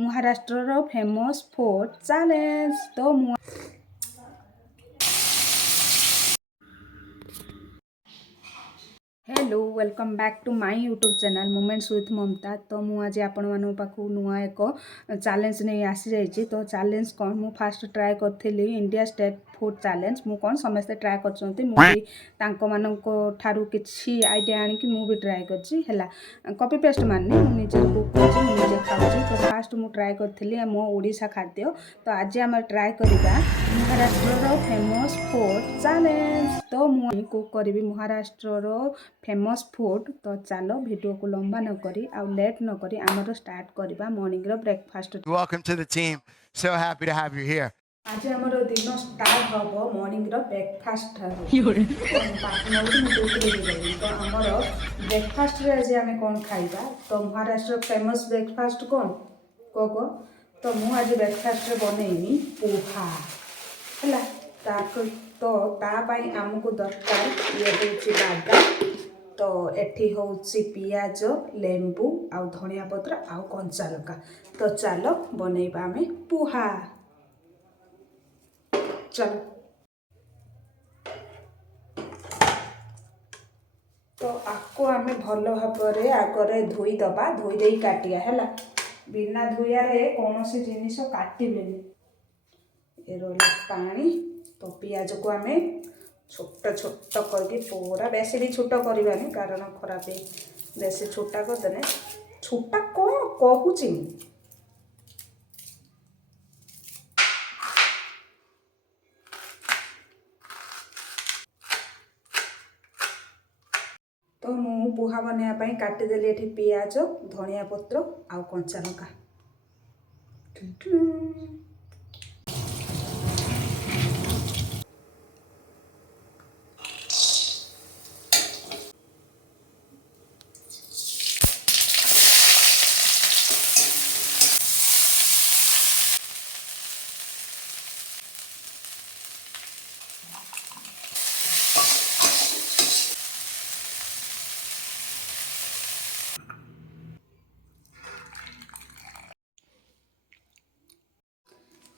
Maharashtra famous food challenge. तो hello welcome back to my YouTube channel moments with Mamta. तो मुझे आपण मान पाखु नुआ एक चैलेंज नहीं आसी जाइए। तो चैलेंज कौन मु फास्ट ट्राए करी इंडिया स्टेट फूड चैलेंज मु कौन समस्ते ट्राए करूँ किसी आइडिया आनिकी मु भी ट्राए कर कॉपी पेस्ट मारनी मुझे कुक करजे खाऊँ। तो फास्ट मु ट्राए करी मो ओडिशा खाद्य। तो आज आम ट्राए करवा महाराष्ट्र फेमस फूड चैलेंज। तो मुझे कुक करी महाराष्ट्र फेमस फूड। तो चलो वीडियो को लंबा न करी आ लेट न करी आमर स्टार्ट करवा मॉर्निंग रो breakfast. Welcome to the team. So happy to have you here. आज आमर दिन स्टार्ट हम मॉर्निंग रो ब्रेकफास्ट तो आमर ब्रेकफास्ट रे आज आम कौन खाइबा। तो महाराष्ट्र फेमस ब्रेकफास्ट कौन कह तो मु आज ब्रेकफास्ट रे बनैमी पोहा है। तो तापाई आमको दरकार ये हूँ बादाम। तो एठी होउची पियाज लेंबू आउ धनिया पत्र आउ कंचा लंका। तो चलो बनैबा आमे पोहा। चलो तो आपको आमे भल भाव आगे धोई दबा धोई दे काटिया है बिना धोइयारे कौन सी जिनिस काटबेनि। ये रहा पानी। तो पियाज को आमे छोट छोट करके पूरा बेसी भी छोट करवानी कारण खराब है बेसी छोटा करदे छोटा कौन कहूँ। तो मु पोहा बनवाई काटिदेली ये पियाज धनिया पत्र आउ कंचा लंका।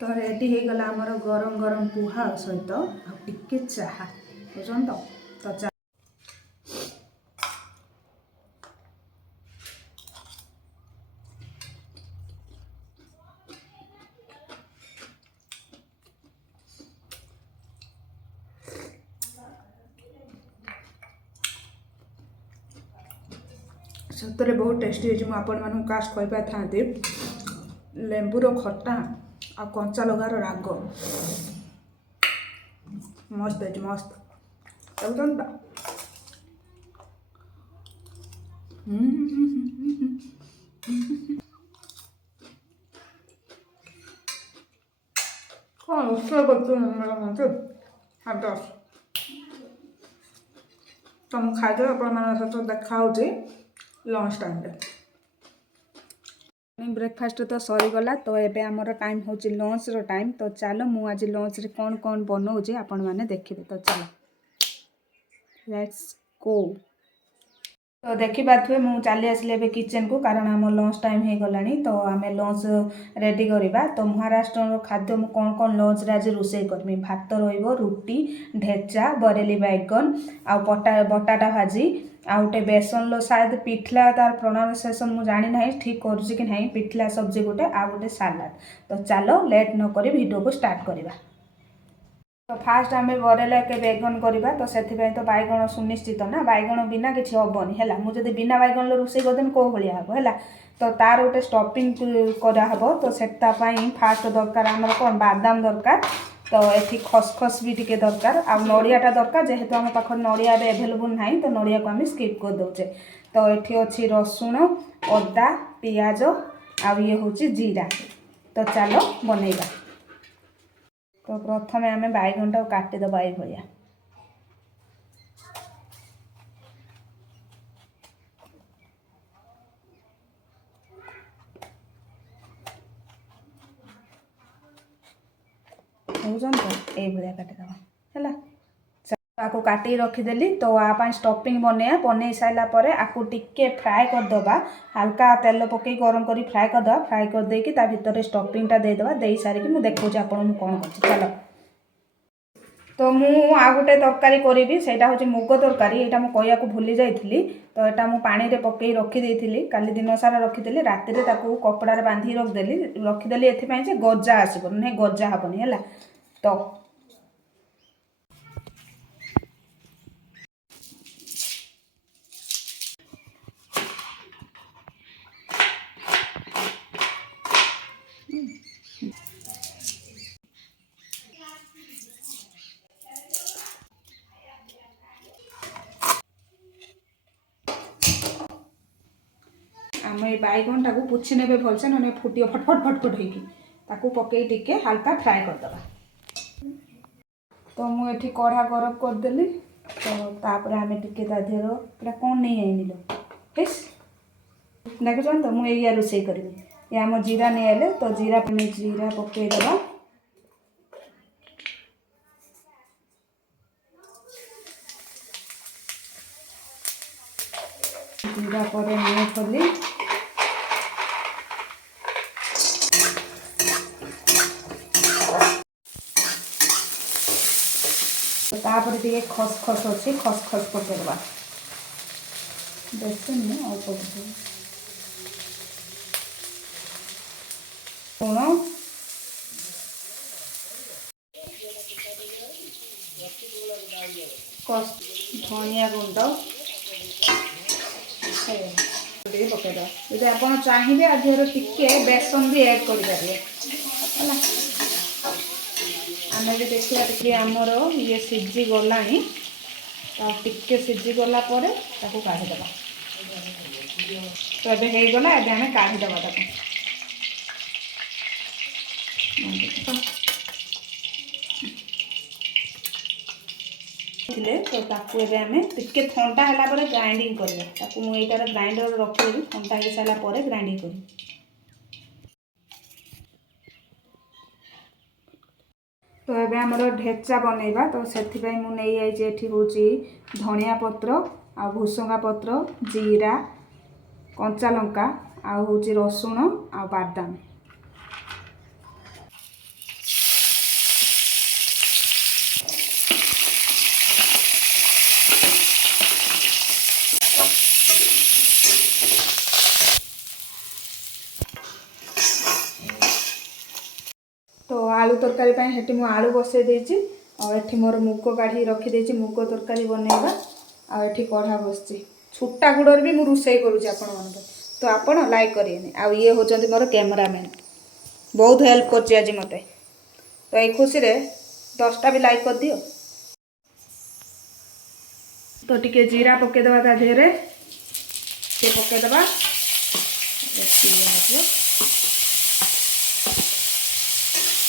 तो रेडी हो गला आमर गरम गरम पोहा सहित आके चाहा बुझन। तो चा सतरे बहुत टेस्टी होती। मुझे कास्ट कही पारि लेंबूर खटा आ कंचा लगार राग मस्त है मस्त एकदम। कौन उससे तो मुझे खाई आप सहित देखा लंच टाइम ब्रेकफास्ट तो सरीगला। तो ये आमर टाइम हूँ लंच रो टाइम। तो चलो मु आज लंच रे कौन कौन बनाऊे आपण मैंने देखिए। तो चलो लेट्स गो। तो देखी पारे मुझे चली आसली किचन को कारण आम लंच टाइम हो गला। तो आम लंच रेडी करवा। तो महाराष्ट्र खाद्य मुझे कौन कौन लंच रे आज रोषे करमी भात रुटी ढेचा बरेली बैगन आउ बटाटा भाजी आ गोटे बेसन शायद पिठला तार प्रोनाउंसिएशन मुझे जानी ना ठीक करुँच कि नहीं पिठला सब्जी गोटे आ गोटे सालाड। तो चलो लेट न करी वीडियो को स्टार्ट करवा। तो फास्ट आम बरेला के बैगन करवा। तो से तो बैगन सुनिश्चित ना बैगन बिना किसी हेनी है मुझे बिना बैगन रोषे करदेमी कौ भाया हम है। तो तार गोटे स्टफिंग कराहब। तो से फास्ट दरकार आमर कौन बादाम दरकार। तो ये खसखस भी टी दरकार आ नड़ियाटा दरकार जेहेतु आम पाखे नड़िया एभेलेबुल ना। तो नड़िया को आम स्किप कर दौचे। तो ये अच्छी रसुण अदा पियाज आ ये हूँ जीरा। तो चलो बनैबा। तो प्रथम आम बैगन टा काटिदेबा ये भाया। बुझन तो ये काटिदेबा है। आपको काटी रखीदेली तो आप स्टफिंग बनई सारा पर आपको टिके फ्राए करदे हल्का तेल पकई गरम कर फ्राए करदे फ्राए करदेकि भितर स्टफिंगटा देदेबा दे सारिकी मुझे देखा आपको कौन कर चलो। तो मु आ गोटे तरकारी करी से हूँ मुग तरकारी यहाँ मुझे कहू भूली जाइली तो यहाँ मुझे पानी में पकई रखीदी काली दिन सारा रखीदी राति कपड़ा बांधिक रखीदेली ये गजा आसब ना गजा हेनी है तो आम ये बैगन टाक पुछि ने भलसे ना फुट फटफट फटफट होगी पकई टिके हल्का फ्राए करदे। तो मुझे कढ़ा गरम करदेली तो तापर आम टिके देहर कौन नहीं आईनी लो हेस देखुन तो मुझे रोसे करी ये आम जीरा नहीं आए तो जीरा जीरा पकईदे जीरा पर नहीं खोली तापर टे खसखस अच्छी खसखस पकईदे बेसन नहीं अल्प लुण धनिया गुंड पकईद यदि आप चाहिए आधर टिके बेसन भी ऐड करेंगे आम भी देखा टे आमर ये सीझी गला टिके सीझी गला काढ़ीदे तो ये होगला आम काढ़ीदे तो ताकू आम टिके ठंडा है ग्राइंडिंग करवा मुझे ग्राइंडर रखी ठंडा हो सारापर ग्राइंडिंग कर तो ये आमर ढेचा बनइबा तो से मुझे हूँ धनिया पत्र आ भुसंगा पत्र जीरा कंचा लंका आ हूँ रसुण आ बादाम तो आलू तरकारी हेटी मु आलू बसई देछि और एठी मोर मुग काढ़ी रखी देछि मुग तरकारी बनइबा आ एठी कढ़ा बसछि छुट्टा गुड़र भी मु रुसई करूछि आपण मन तो आपण लाइक करियनि आ ये होचंती मोर कैमरामैन बहुत हेल्प करछि आज मते तो ए खुशी रे 10टा भी लाइक कर दियो। तो टिके जीरा पके दबा ता धेरे से पके दबा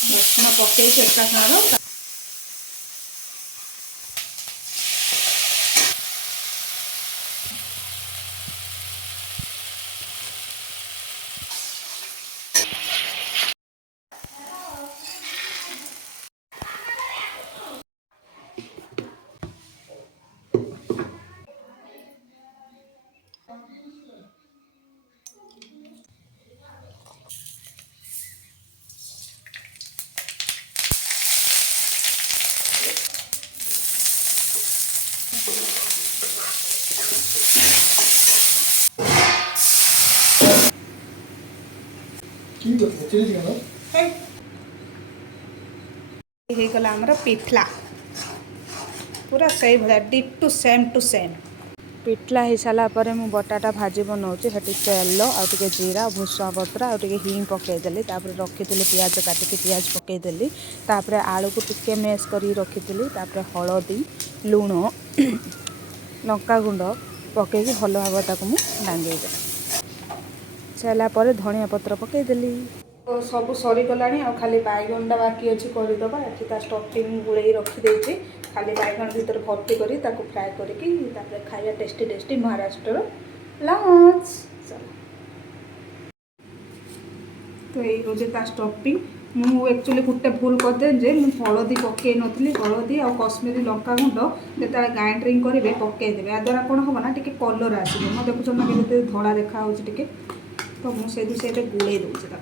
रसुण पकई एका सार गला पिठला पूरा सही भाया डिप टू सेम पिठला हो सारापर मु बटाटा भाजी बनाऊँगी से तेल आगे जीरा भूसा पत्र आगे हिंग पकईदेली रखी पियाज काटिकी पियाज पकईदेली आलू को टिके मेश कर रखी हलदी लुण लंका गुंड पकईकी भल भाव ताकू डांगेदे सारापर धनिया पत्र पकईदेली तो सब सरीगला खाली बैगनटा बाकी अच्छी करदे ये स्टफिंग गुड़े रखीदे खाली बैगन भर भर्ती करी फ्राए करके खाया टेस्टी टेस्टी महाराष्ट्र लंच। तो ये हूँ स्टफिंग ମୁଁ एक्चुअली गोटे भूल करदे जे मु हलदी पकई नथली हलदी आ कश्मीरी लंका गुंड जेतेबेले ग्राइंडिंग करेंगे पकईदेवे या द्वारा कौन हम ना टी कलर आसो मैं देखुच ना के धड़ा देखा टे तो मुझे गुड़े दूसरे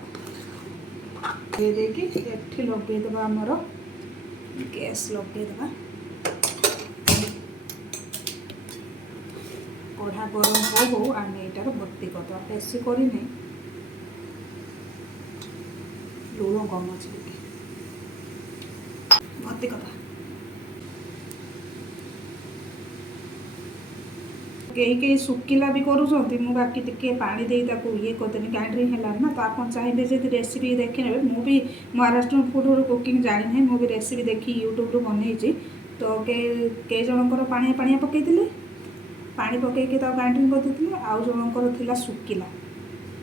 देखिए एठी लगेदेवा आमर गैस लगेदेवा कढ़ा गरम हो आम यार भर्ती करदे बेसी करनी लुण कम अच्छे भर्ती करदा कई सुखिला भी करूँगी मु बाकी टे पानी दे ये करदेनि ग्राइंडिंग है ना तो आप चाहिए जब रेसिपी देखी ने मुझे महाराष्ट्र फूड कुकिंग जानी ना मुझे रेसिपी देखी यूट्यूब बनई तो कई जनकर पानिया पानिया पकई पानी पकईकि ग्राइंडिंग करदे आउ जनकर थिला सुखिला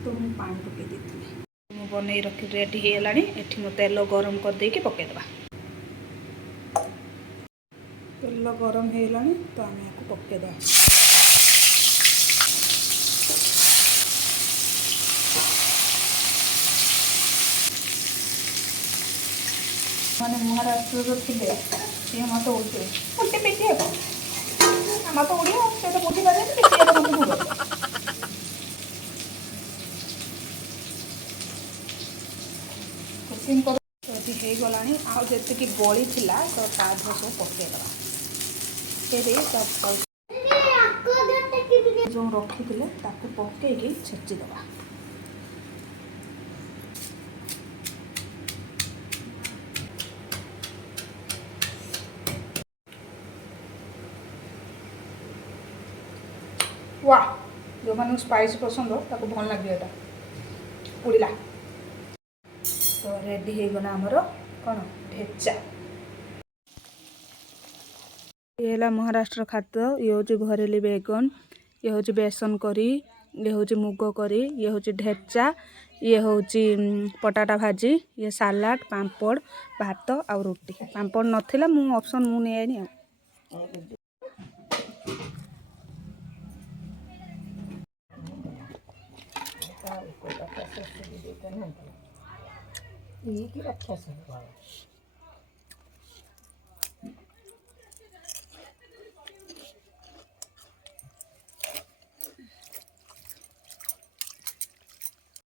तो मुझे पानी पकई मुझे बनई रखी रेडी होगा ये मो तेल गरम कर देकी पकईदेवा तेल गरम होगा तो आम या पकईदेवा मैंने महाराष्ट्र थे सी मत उल्टे उल्टे पेटी आम तो ओडिया से तो बुझी पारे पेटी मत भूल कुकिंग कर हो गला आउ जी बड़ी थिला तो ताध सब पकईदेवा जो रखी थे पकईकी छेचिदेवा वाह जो मैंने स्पाइस पसंद ताको भल लगे यहाँ उड़ला तो रेडी हो गला आमर कौन ढेचा ये है महाराष्ट्र खाद्य ये हूँ भरेली बैगन ये हूँ बेसन करी ये हूँ मुग करी ये हूँ ढेचा ये हूँ पटाटा भाजी ये सालाड पांपड़ भात आ रोटी पांपड़ नाला मु ऑप्शन मु नहीं आनी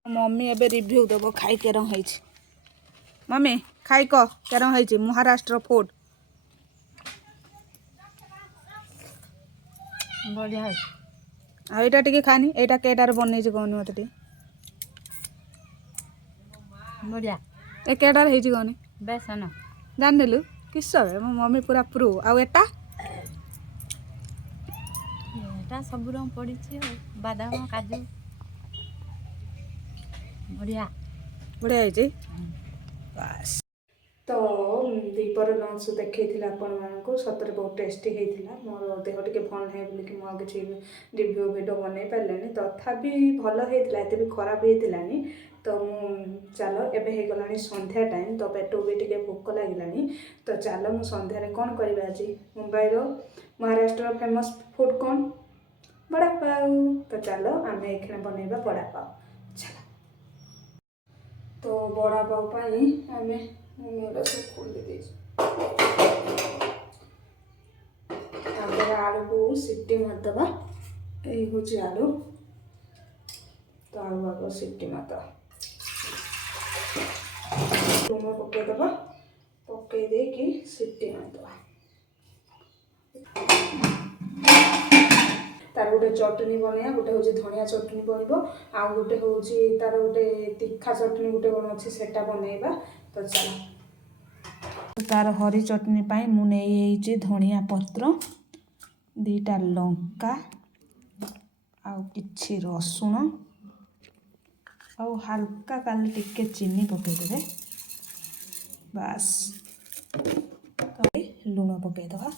मम्मी एबे रिव्यू देव खाई के मम्मी खाई कह के महाराष्ट्र फूड बढ़िया आ एटा टिके खानी एटा केटार बनै छै कहनी मते बढ़िया ए केटार हे छै कहनी बेसन जान देलु किस मो मम्मी पूरा प्रू आ एटा एटा सब रंग पड़ी बादाम काजू बढ़िया बढ़िया है बस तो दीपर लंच देखी आपण मानक सतरे बहुत टेस्टी होता मोर देह टे भल है बोलिकी मुझे किसी रिव्यू भिडियो बन पारे तथापि भल होता एत भी खराब होता तो चलो एबे हो गला संध्या टाइम तो पेट भी टे भोक लगे तो चलो मु संध्यारे कौन करवा आज मुंबई महाराष्ट्र फेमस फूड कौन बड़ा पाव तो चलो आम ये बनइबा बड़ा पाव चलो तो बड़ा पाव आम सब खोल आलू को सीटी मारदे यही हूँ आलू तो आलू आग सीटी मारद तुम पकईदे पकईदे कि सीटी मारद तार गोटे चटनी बनया गोटे हूँ धनिया चटनी बन आउ गोटे हूँ तार गोटे तीखा चटनी गोटे कौन अच्छे से बनइबा तो चलो तार हरी चटनी पाई मु नहीं धनिया पत्र दीटा लंका आउ किछि रसुण आउ हल्का काली टिके चीनी पकईदे बास लुण पकईदवा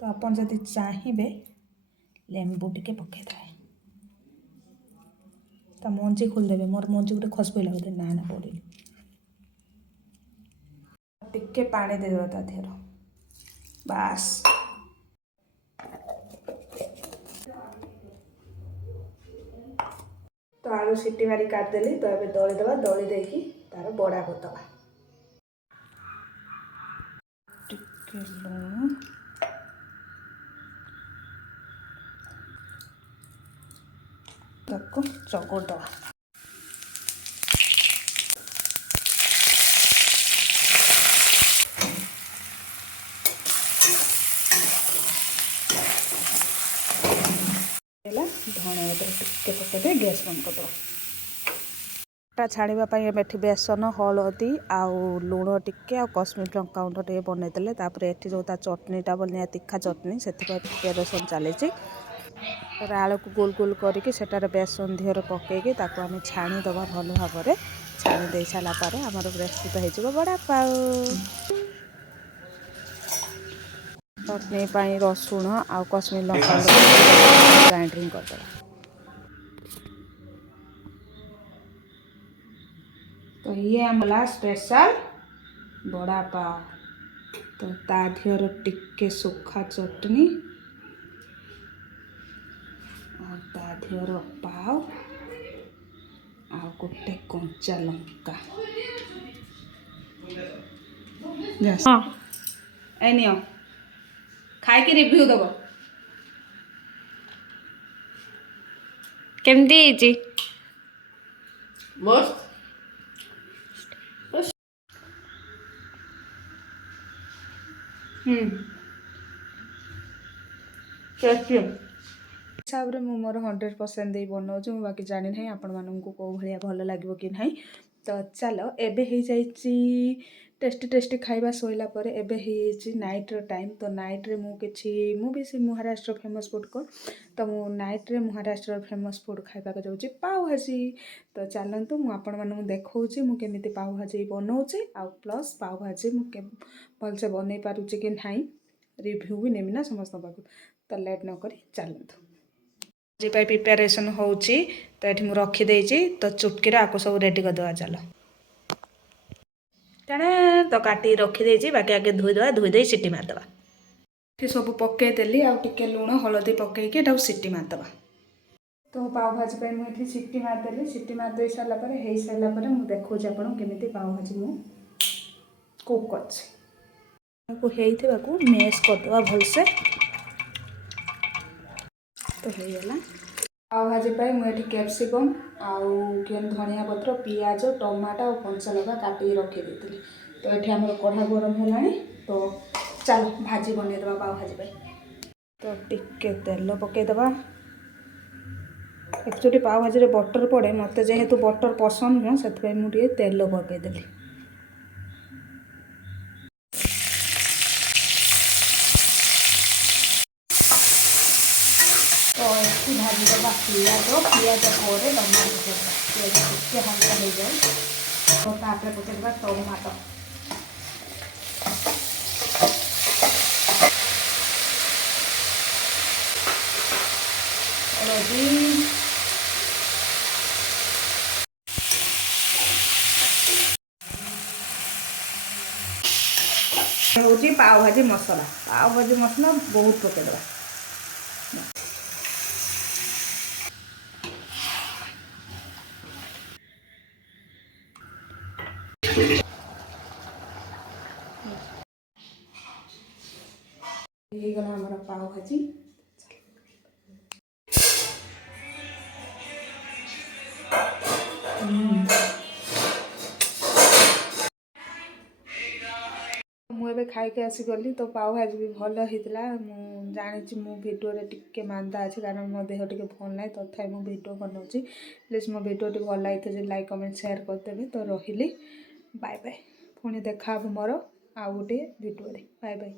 तो अपन जदि चाहिए लेंबू टिके पकईदे तो मंजी खोलदेवे मोर मंजी गोटे खस पड़ा बोलते ना ना पड़े टिके पानी देदेवा ता देहर बास तो आलू सीटी मारी काटिदेली तो ये दलीदेवा दली देकी तार बड़ा करदे टिके लुण ताको चगड़दे धनिया पत्र टिके पकईदे गैस बंद करदे छाड़ापी एठी बेसन हलदी आउ लुण टिके आ कश्मीर लंका गुंड टे बनईदे ये जो चटनीटा बनिया तीखा चटनी से प्रिपेरेसन चली आलू को गोल गोल करके बेसन दिहर पकईकी आम छाणीदबा भल भाव में छाणी दे सारापर आम प्रस्तुत हो बड़ा पाव चटनी रसुण आ कश्मीर लंका ग्राइंडिंग करदे तो ये आमला स्पेशल बड़ा पाव तो तादिहर टिके सुखा चटनी और तादिहर पाव आ गोटे कंचा लंका हाँ एनियो खाई के रिव्यू दब केमती मस्त हिसाब से मुझे मोर 100% दे बनाऊँ बाकी जानी ना आपण मानू कौ भाया भल लगे कि ना तो चलो एबे हो जाइए टेस्टी टेस्टी खाइबा सोइला परे एबे हो नाइट्र टाइम तो नाइट्रे मुझे से महाराष्ट्र फेमस फूड कौन तो मु नाइट्रे महाराष्ट्र फेमस फूड खाइबा जाऊँगी पाव भाजी तो चलतु मुझे देखा मुझे पाव भाजी बनाऊँगी आउ प्लस पाव भाजी मुझे भलसे बन पारुची कि ना रिव्यू भी नेमी ना समस्त पाक तो लेट नक चलतु आज प्रिपेरेसन हो तो ये रखीदे तो चुटकी आपको सब रेडी करदे चलो तेणे तो काटी रखीदे बाकी आगे धोईदे धोईदे सीटी मारदे ये सब पकईदेली आगे लुण हलदी पकईकि सीटी मारदे तो पाव भाजी मुझे सीटी मारदेली सीटी मारदे सारापर हो सारापर मुझे देखा आपको केमी पाव भाजी मु कुक कर मेस करदे भलसे तो होगा पाव भाजी मुझे कैप्सिकम आउ धनिया पत्र पियाज टमाटो और कंचा लगा काटिक रखीदी तो ये आम कढ़ा गरम है तो चलो भाजी बनईदे पाव भाजी तो टिके तेल पकईदे एक्चुअली पाव भाजी बटर पड़े मत जेहेतु बटर पसंद नुह से मुझे तेल पकईदेली तो ये भाजीदे पियाज पर टमाटो पियाज टिके हल्का हो जाए तो तापर पकईदे टमाटो हूँ पाव भाजी मसला बहुत पकईदे ये गला हमारा पाव भाजी मुझे खाई आसीगली तो पाव भाजी भी भल होता जानी मो भिडियो टिके मांदा अच्छे कारण मो देह टे भल ना तथा मुझे भिडियो बनाऊँगी प्लीज मो भिडियो टी भल लगी लाइक कमेंट शेयर करदेवे तो रही बाय बाय पुणी देखा मोर आउ गोटे भिडियो बाय बाय।